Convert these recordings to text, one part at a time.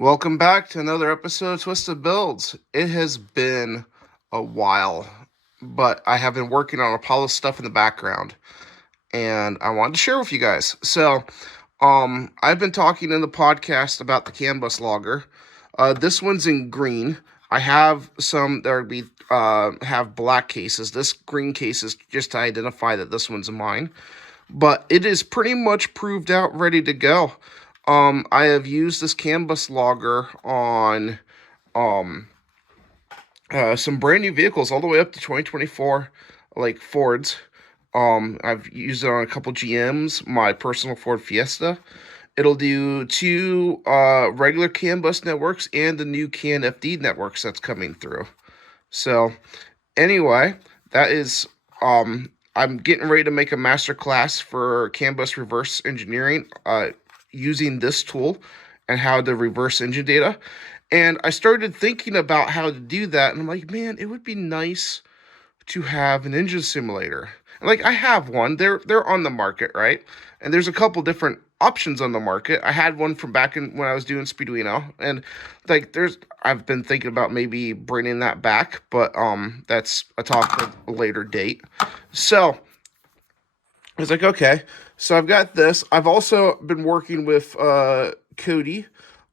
Welcome back to another episode of Twisted Builds. It has been a while, but I have been working on Apollo stuff in the background, and I wanted to share with you guys. I've been talking in the podcast about the CAN bus logger. This one's in green. I have some that have black cases. This green case is just to identify that this one's mine, but it is pretty much proved out, ready to go. I have used this CAN bus logger on um, some brand new vehicles all the way up to 2024, like Fords. I've used it on a couple GMs, my personal Ford Fiesta. It'll do two regular CAN bus networks and the new CAN FD networks that's coming through. So, anyway, that is I'm getting ready to make a master class for CAN bus reverse engineering. Using this tool and how to reverse engine data. And I started thinking about how to do that. And I'm like, man, it would be nice to have an engine simulator. And like, I have one. They're on the market, right? And there's a couple different options on the market. I had one from back in when I was doing Speeduino, and like I've been thinking about maybe bringing that back, but that's a talk at a later date. So I was like, okay, so I've got this. I've also been working with Cody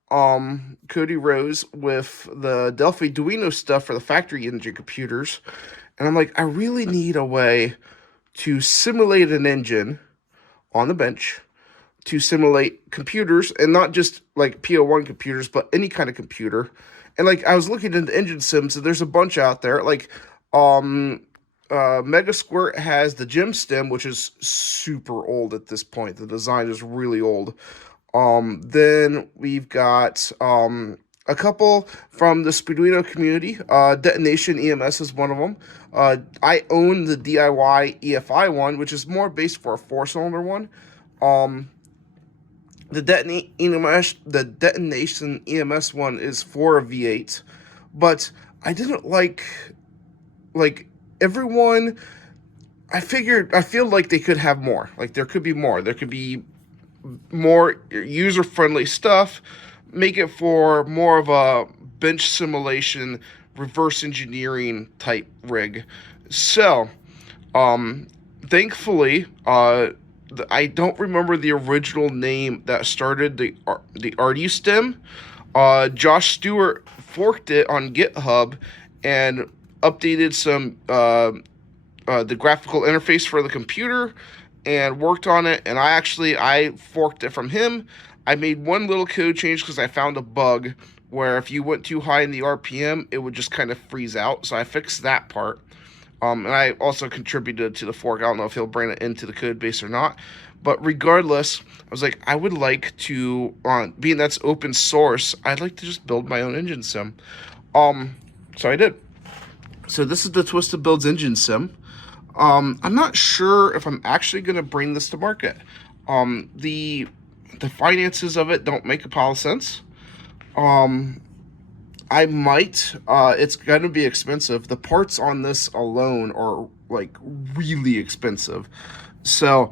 Rose with the Delphi Duino stuff for the factory engine computers. And I'm like, I really need a way to simulate an engine on the bench, to simulate computers, and not just like PO1 computers, but any kind of computer. And like, I was looking into engine sims, and there's a bunch out there. Like, Mega Squirt has the Gem Stem, which is super old at this point. The design is really old. Then we've got a couple from the Speeduino community. Detonation EMS is one of them. I own the DIY EFI one, which is more based for a 4-cylinder one. The Detonation EMS one is for a V8, but I didn't like everyone. I feel like they could have more. Like, there could be more. There could be more user-friendly stuff. Make it for more of a bench simulation, reverse engineering type rig. So, thankfully, I don't remember the original name that started the RD stem. Josh Stewart forked it on GitHub and updated some the graphical interface for the computer and worked on it. And I forked it from him. I made one little code change because I found a bug where if you went too high in the RPM, it would just kind of freeze out. So I fixed that part. And I also contributed to the fork. I don't know if he'll bring it into the code base or not. But regardless, I was like, I would like to, being that's open source, I'd like to just build my own engine sim. So I did. So this is the Twisted Builds engine sim. I'm not sure if I'm actually going to bring this to market. The finances of it don't make a lot of sense. I might. It's going to be expensive. The parts on this alone are like really expensive. So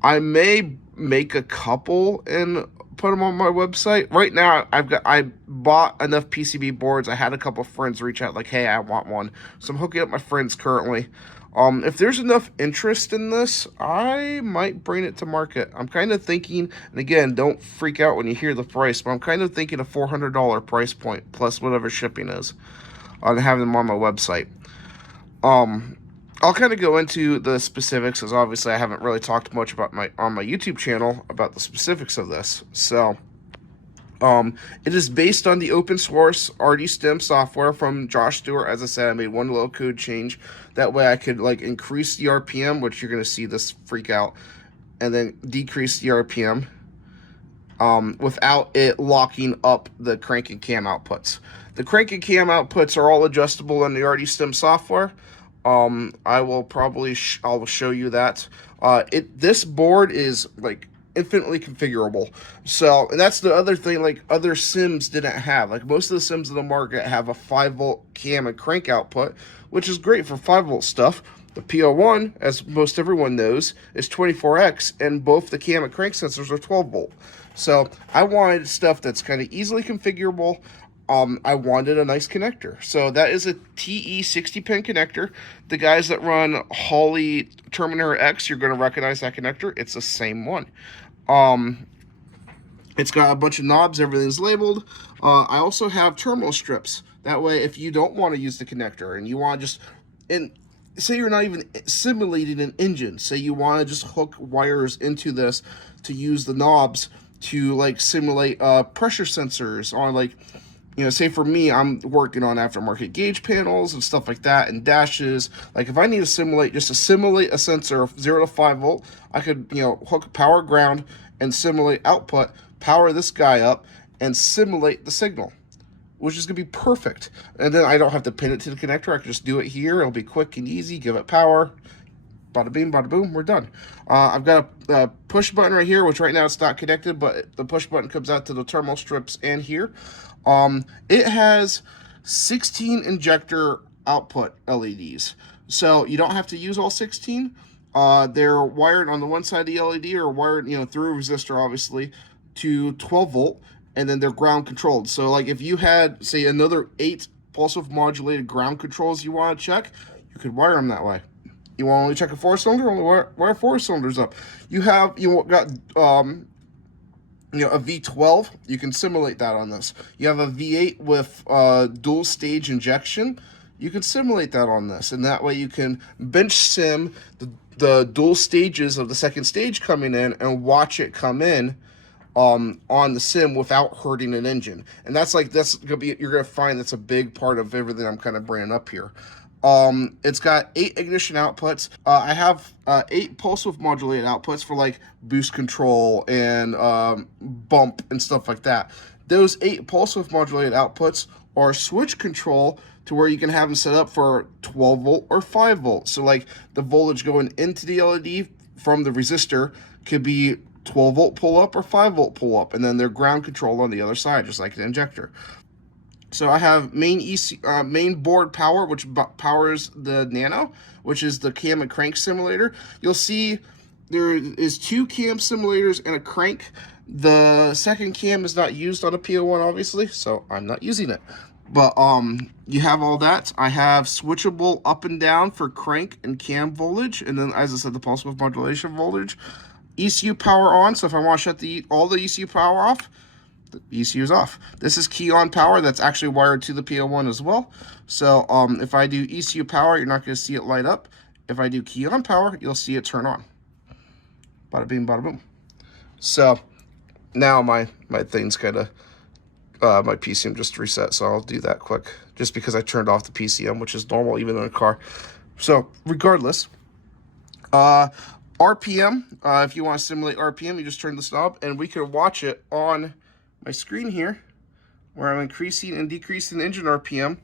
I may make a couple and put them on my website. Right now, I bought enough PCB boards. I had a couple friends reach out like, hey, I want one. So I'm hooking up my friends currently. If there's enough interest in this, I might bring it to market. I'm kind of thinking, and again, don't freak out when you hear the price, but I'm kind of thinking a $400 price point plus whatever shipping is on having them on my website. I'll kind of go into the specifics, as obviously I haven't really talked much about on my YouTube channel about the specifics of this. So, it is based on the open source RDStem software from Josh Stewart. As I said, I made one little code change. That way I could like increase the RPM, which you're going to see this freak out, and then decrease the RPM without it locking up the crank and cam outputs. The crank and cam outputs are all adjustable in the RDStem software. I will probably I'll show you that. This board is like infinitely configurable. So, and that's the other thing, like other sims didn't have. Like most of the sims in the market have a 5-volt cam and crank output, which is great for 5-volt stuff. The PO1, as most everyone knows, is 24x, and both the cam and crank sensors are 12 volt. So I wanted stuff that's kind of easily configurable. I wanted a nice connector. So that is a TE 60 pin connector. The guys that run Holley Terminator X, you're going to recognize that connector. It's the same one. It's got a bunch of knobs. Everything's labeled. I also have terminal strips. That way, if you don't want to use the connector and you want to just, and say you're not even simulating an engine, say you want to just hook wires into this to use the knobs to like simulate pressure sensors on, like, you know, say for me, I'm working on aftermarket gauge panels and stuff like that, and dashes. Like if I need to simulate a sensor of 0 to 5 volt, I could, you know, hook power ground and simulate output, power this guy up, and simulate the signal, which is going to be perfect. And then I don't have to pin it to the connector. I can just do it here. It'll be quick and easy, give it power. Bada bing, bada boom, we're done. I've got a push button right here, which right now it's not connected, but the push button comes out to the terminal strips and here. It has 16 injector output LEDs. So you don't have to use all 16. They're wired on the one side of the LED, or wired, you know, through a resistor, obviously, to 12 volt, and then they're ground controlled. So like if you had, say, another 8 pulse width modulated ground controls you want to check, you could wire them that way. You want to only check a 4-cylinder, only wire 4 cylinders up. You got you know, a V12, you can simulate that on this. You have a V8 with dual stage injection, you can simulate that on this, and that way you can bench sim the dual stages of the second stage coming in and watch it come in on the sim without hurting an engine. And that's gonna be, you're gonna find that's a big part of everything I'm kind of bringing up here. It's got 8 ignition outputs. I have 8 pulse width modulated outputs for like boost control and bump and stuff like that. Those 8 pulse width modulated outputs are switch control to where you can have them set up for 12 volt or 5 volt. So like the voltage going into the LED from the resistor could be 12 volt pull up or 5 volt pull up, and then they're ground controlled on the other side, just like an injector. So I have main board power, which powers the Nano, which is the cam and crank simulator. You'll see there is 2 cam simulators and a crank. The second cam is not used on a PO1, obviously, so I'm not using it. But you have all that. I have switchable up and down for crank and cam voltage, and then, as I said, the pulse width modulation voltage. ECU power on, so if I want to shut all the ECU power off, the ECU is off. This is key on power, that's actually wired to the PO1 as well. So if I do ECU power, you're not going to see it light up. If I do key on power, you'll see it turn on. Bada bing, bada boom. So now my thing's kind of, my PCM just reset, so I'll do that quick, just because I turned off the PCM, which is normal even in a car. So regardless, RPM, if you want to simulate RPM, you just turn this knob, and we can watch it on my screen here, where I'm increasing and decreasing engine RPM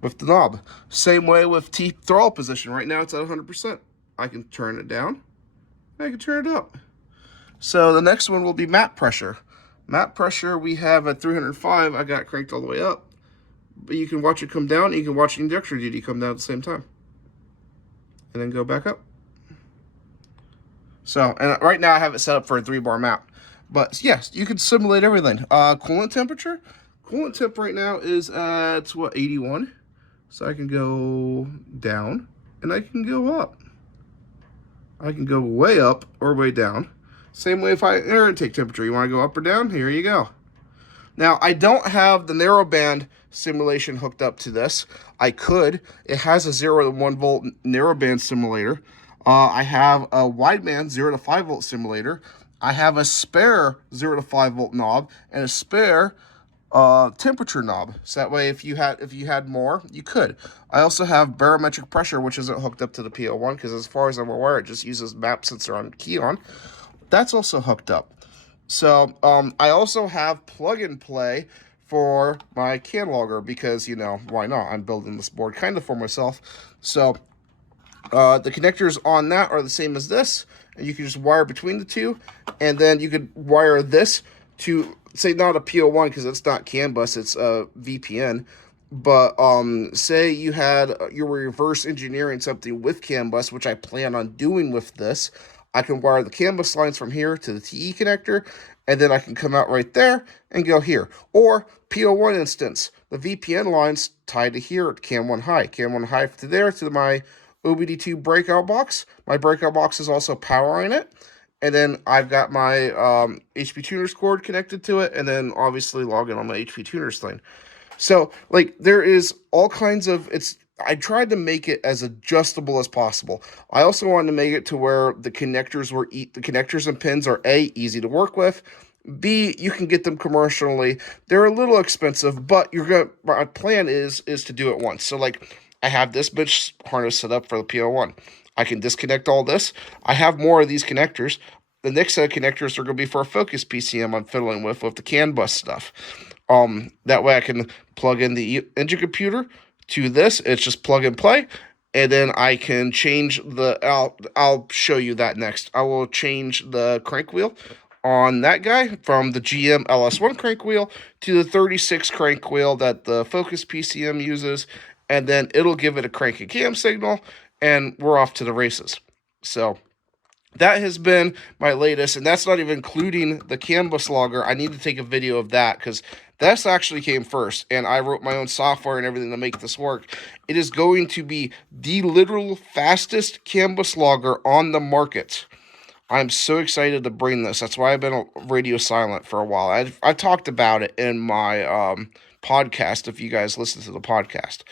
with the knob. Same way with T throttle position. Right now it's at 100%. I can turn it down, and I can turn it up. So the next one will be map pressure. Map pressure we have at 305. I got it cranked all the way up, but you can watch it come down, and you can watch the injector duty come down at the same time, and then go back up. So, and right now I have it set up for a 3-bar map. But yes, you can simulate everything. Coolant temperature. Coolant temp right now is at, what, 81? So I can go down, and I can go up. I can go way up or way down. Same way if air intake temperature. You want to go up or down? Here you go. Now, I don't have the narrowband simulation hooked up to this. I could. It has a 0 to 1 volt narrowband simulator. I have a wideband 0 to 5 volt simulator. I have a spare 0 to 5 volt knob and a spare temperature knob. So that way, if you had more, you could. I also have barometric pressure, which isn't hooked up to the PO1 because, as far as I'm aware, it just uses map sensor on key on. That's also hooked up. So I also have plug and play for my CAN logger because, you know, why not? I'm building this board kind of for myself. So the connectors on that are the same as this, and you can just wire between the two, and then you could wire this to, say, not a PO1 because it's not CAN bus, it's a VPN. But say you were reverse engineering something with CAN bus, which I plan on doing with this. I can wire the CAN bus lines from here to the TE connector, and then I can come out right there and go here. Or PO1 instance, the VPN lines tied to here at CAN1 high. CAN1 high to there to my OBD2 breakout box. My breakout box is also powering it. And then I've got my HP Tuners cord connected to it, and then obviously log in on my HP Tuners thing. So, like, there is all kinds of I tried to make it as adjustable as possible. I also wanted to make it to where the connectors and pins are A, easy to work with. B, you can get them commercially. They're a little expensive, but my plan is to do it once. So like I have this bench harness set up for the PO1. I can disconnect all this. I have more of these connectors. The next set of connectors are going to be for a Focus PCM I'm fiddling with the CAN bus stuff. That way I can plug in the engine computer to this. It's just plug and play. And then I can change I'll show you that next. I will change the crank wheel on that guy from the GM LS1 crank wheel to the 36 crank wheel that the Focus PCM uses. And then it'll give it a crank and cam signal. And we're off to the races. So that has been my latest, and that's not even including the CAN bus logger. I need to take a video of that because that's actually came first, and I wrote my own software and everything to make this work. It is going to be the literal fastest CAN bus logger on the market. I'm so excited to bring this. That's why I've been radio silent for a while. I've talked about it in my podcast, if you guys listen to the podcast.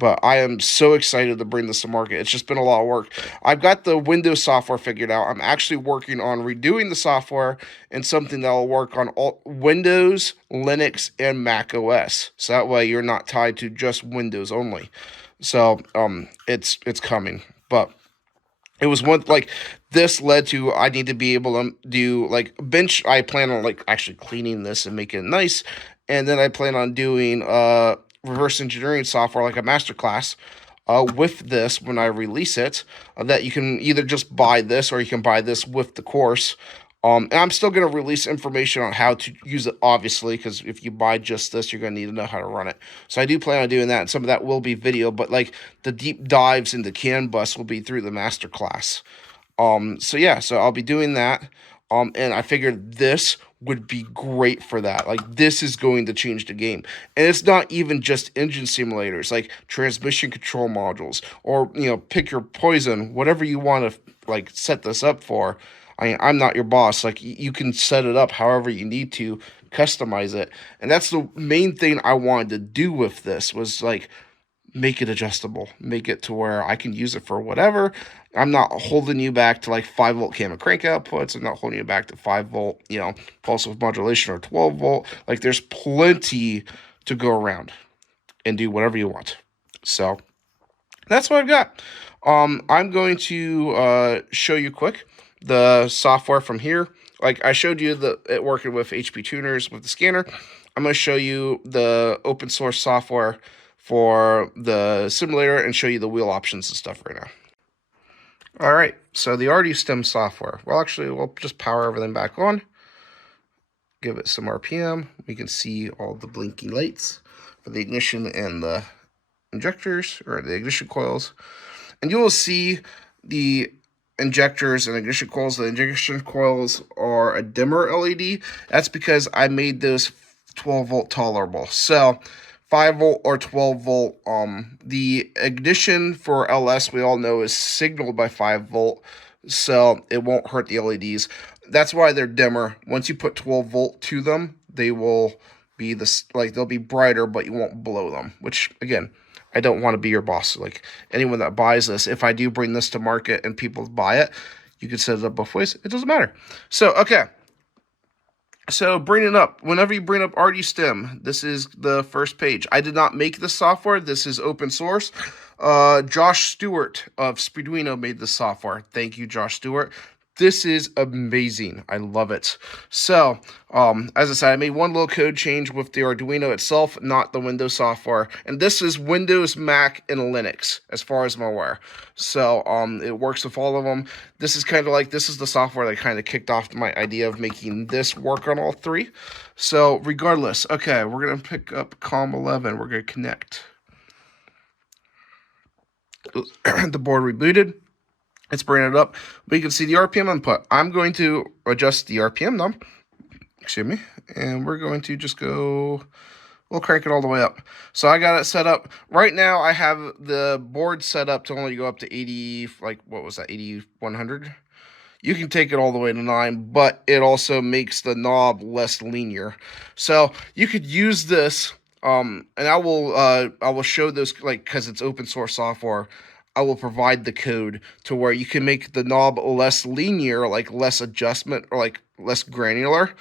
But I am so excited to bring this to market. It's just been a lot of work. I've got the Windows software figured out. I'm actually working on redoing the software in something that will work on all Windows, Linux, and Mac OS. So that way you're not tied to just Windows only. So it's coming. But it was one like this led to I need to be able to do like bench. I plan on like actually cleaning this and making it nice. And then I plan on doing reverse engineering software like a masterclass with this when I release it, that you can either just buy this or you can buy this with the course. And I'm still going to release information on how to use it, obviously, because if you buy just this, you're going to need to know how to run it. So I do plan on doing that, and some of that will be video, but like the deep dives into CAN bus will be through the masterclass. So yeah, so I'll be doing that. And I figured this would be great for that. Like, this is going to change the game. And it's not even just engine simulators, like transmission control modules, or, you know, pick your poison, whatever you want to, like, set this up for. I'm not your boss. Like, you can set it up however you need to, customize it. And that's the main thing I wanted to do with this, was, like, make it adjustable, make it to where I can use it for whatever. I'm not holding you back to like 5-volt cam and crank outputs. I'm not holding you back to 5-volt, you know, pulse width modulation or 12-volt. Like, there's plenty to go around and do whatever you want. So that's what I've got. I'm going to show you quick the software from here. Like I showed you it working with HP Tuners with the scanner. I'm going to show you the open source software for the simulator and show you the wheel options and stuff right now. All right, so the RDStim software. Well, actually, we'll just power everything back on. Give it some RPM. We can see all the blinky lights for the ignition and the injectors, or the ignition coils. And you will see the injectors and ignition coils. The injection coils are a dimmer LED. That's because I made those 12-volt tolerable. So 5-volt or 12-volt. The ignition for LS, we all know, is signaled by 5-volt, so it won't hurt the LEDs. That's why they're dimmer. Once you put 12-volt to them, they will be they'll be brighter, but you won't blow them. Which, again, I don't want to be your boss. Like, anyone that buys this, if I do bring this to market and people buy it, you can set it up both ways. It doesn't matter. So, okay. So bring it up. Whenever you bring up RDStim, this is the first page. I did not make this software. This is open source. Josh Stewart of Speeduino made this software. Thank you, Josh Stewart. This is amazing. I love it. So, as I said, I made one little code change with the Arduino itself, not the Windows software. And this is Windows, Mac, and Linux, as far as I'm aware. So, it works with all of them. This is kind of like, this is the software that kind of kicked off my idea of making this work on all three. So, regardless, okay, we're going to pick up COM11. We're going to connect. The board rebooted. It's bringing it up. We can see the RPM input. I'm going to adjust the RPM now. Excuse me. And we're going to just go, we'll crank it all the way up. So I got it set up. Right now I have the board set up to only go up to 80, like what was that, 8100? You can take it all the way to 9, but it also makes the knob less linear. So you could use this, and I will show those, like, because it's open source software. I will provide the code to where you can make the knob less linear, like less adjustment or like less granular,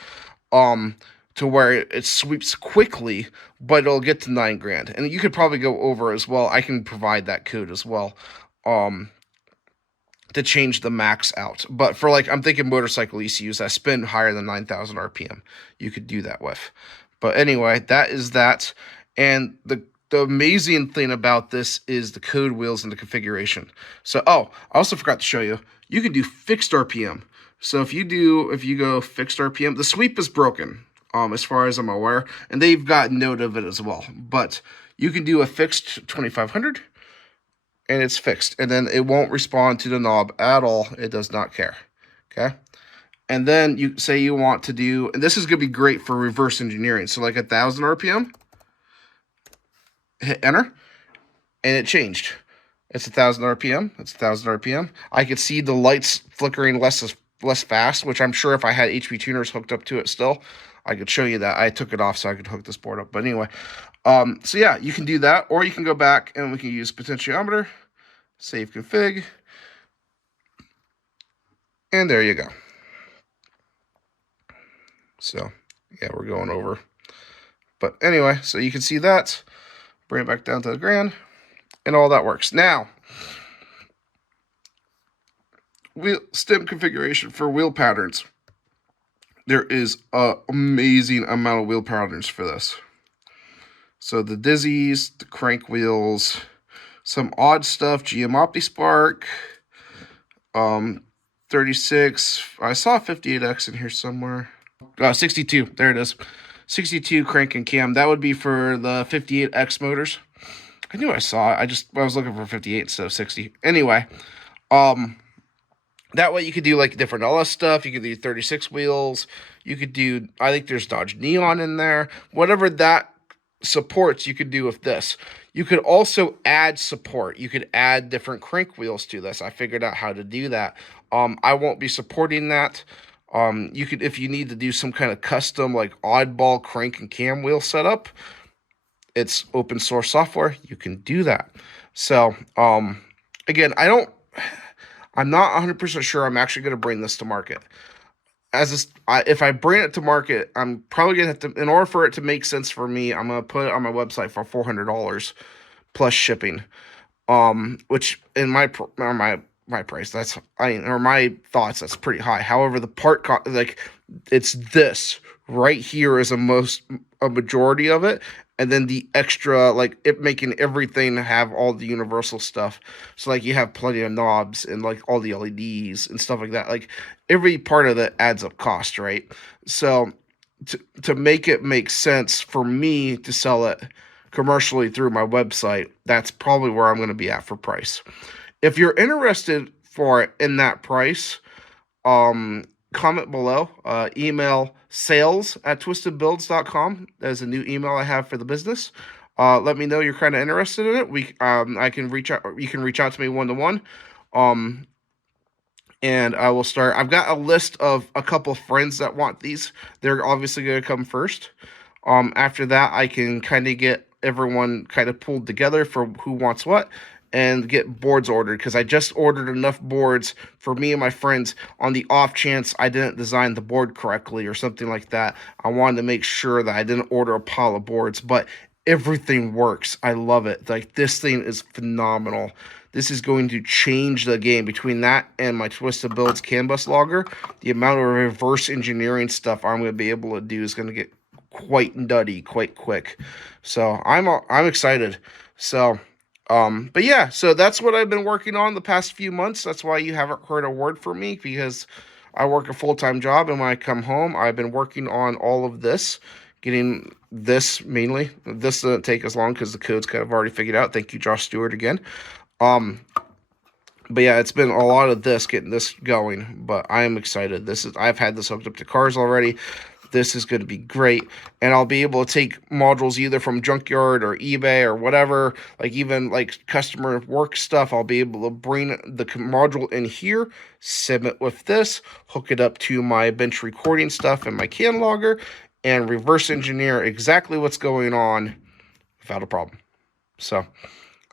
to where it sweeps quickly, but it'll get to $9,000. And you could probably go over as well. I can provide that code as well, to change the max out. But for, like, I'm thinking motorcycle ECUs that spin higher than 9,000 RPM, you could do that with. But anyway, that is that. And the amazing thing about this is the code wheels and the configuration. So, I also forgot to show you, you can do fixed RPM. So if you go fixed RPM, the sweep is broken, as far as I'm aware, and they've got note of it as well. But you can do a fixed 2500, and it's fixed, and then it won't respond to the knob at all. It does not care. Okay. And then you say you want to do, and this is going to be great for reverse engineering. So like 1,000 RPM. Hit enter, and it changed. It's 1,000 RPM. It's 1,000 RPM. I could see the lights flickering less fast, which I'm sure if I had HP tuners hooked up to it still, I could show you that. I took it off so I could hook this board up. But anyway, so yeah, you can do that, or you can go back and we can use potentiometer, save config, and there you go. So yeah, we're going over. But anyway, so you can see that. Bring it back down to the grand, and all that works. Now, wheel stem configuration for wheel patterns. There is an amazing amount of wheel patterns for this. So the Dizzies, the crank wheels, some odd stuff, GM OptiSpark, 36. I saw 58X in here somewhere. 62, there it is. 62 crank and cam. That would be for the 58X motors. I knew I saw it. I was looking for 58 instead of 60. Anyway, that way you could do like different LS stuff. You could do 36 wheels. You could do, I think there's Dodge Neon in there. Whatever that supports, you could do with this. You could also add support. You could add different crank wheels to this. I figured out how to do that. I won't be supporting that. You could, if you need to do some kind of custom like oddball crank and cam wheel setup, it's open source software. You can do that. So, again, I'm not 100% sure I'm actually going to bring this to market. If I bring it to market, I'm probably going to have to, in order for it to make sense for me, I'm going to put it on my website for $400 plus shipping. Which in my price, or my thoughts, that's pretty high. However, the part like it's this right here is a majority of it, and then the extra, like it making everything have all the universal stuff. So like you have plenty of knobs and like all the LEDs and stuff like that. Like every part of that adds up cost, right? So to make it make sense for me to sell it commercially through my website, that's probably where I'm going to be at for price. If you're interested for it in that price, comment below. Email sales@twistedbuilds.com. That is a new email I have for the business. Let me know you're kind of interested in it. I can reach out. You can reach out to me one-to-one. And I will start. I've got a list of a couple of friends that want these. They're obviously going to come first. After that, I can kind of get everyone kind of pulled together for who wants what, and get boards ordered, because I just ordered enough boards for me and my friends on the off chance I didn't design the board correctly or something like that. I wanted to make sure that I didn't order a pile of boards, but everything works. I love it. Like, this thing is phenomenal. this is going to change the game. Between that and my Twisted Builds CAN bus logger, the amount of reverse engineering stuff I'm going to be able to do is going to get quite nutty quite quick. So I'm excited. So but yeah, so that's what I've been working on the past few months. That's why you haven't heard a word from me, because I work a full-time job, and when I come home, I've been working on all of this, getting this mainly. This doesn't take as long because the code's kind of already figured out. Thank you, Josh Stewart, again. But yeah, it's been a lot of this, getting this going, but I am excited. I've had this hooked up to cars already. This is going to be great, and I'll be able to take modules either from Junkyard or eBay or whatever, like even like customer work stuff. I'll be able to bring the module in here, submit with this, hook it up to my bench recording stuff and my CAN logger, and reverse engineer exactly what's going on without a problem. So,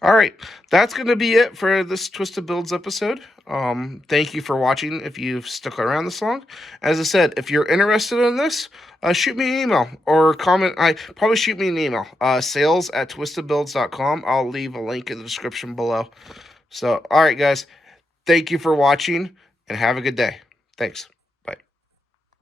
all right, that's going to be it for this Twisted Builds episode. Thank you for watching if you've stuck around this long. As I said, if you're interested in this, shoot me an email or comment. Probably shoot me an email, sales@twistedbuilds.com. I'll leave a link in the description below. So, all right, guys, thank you for watching, and have a good day. Thanks.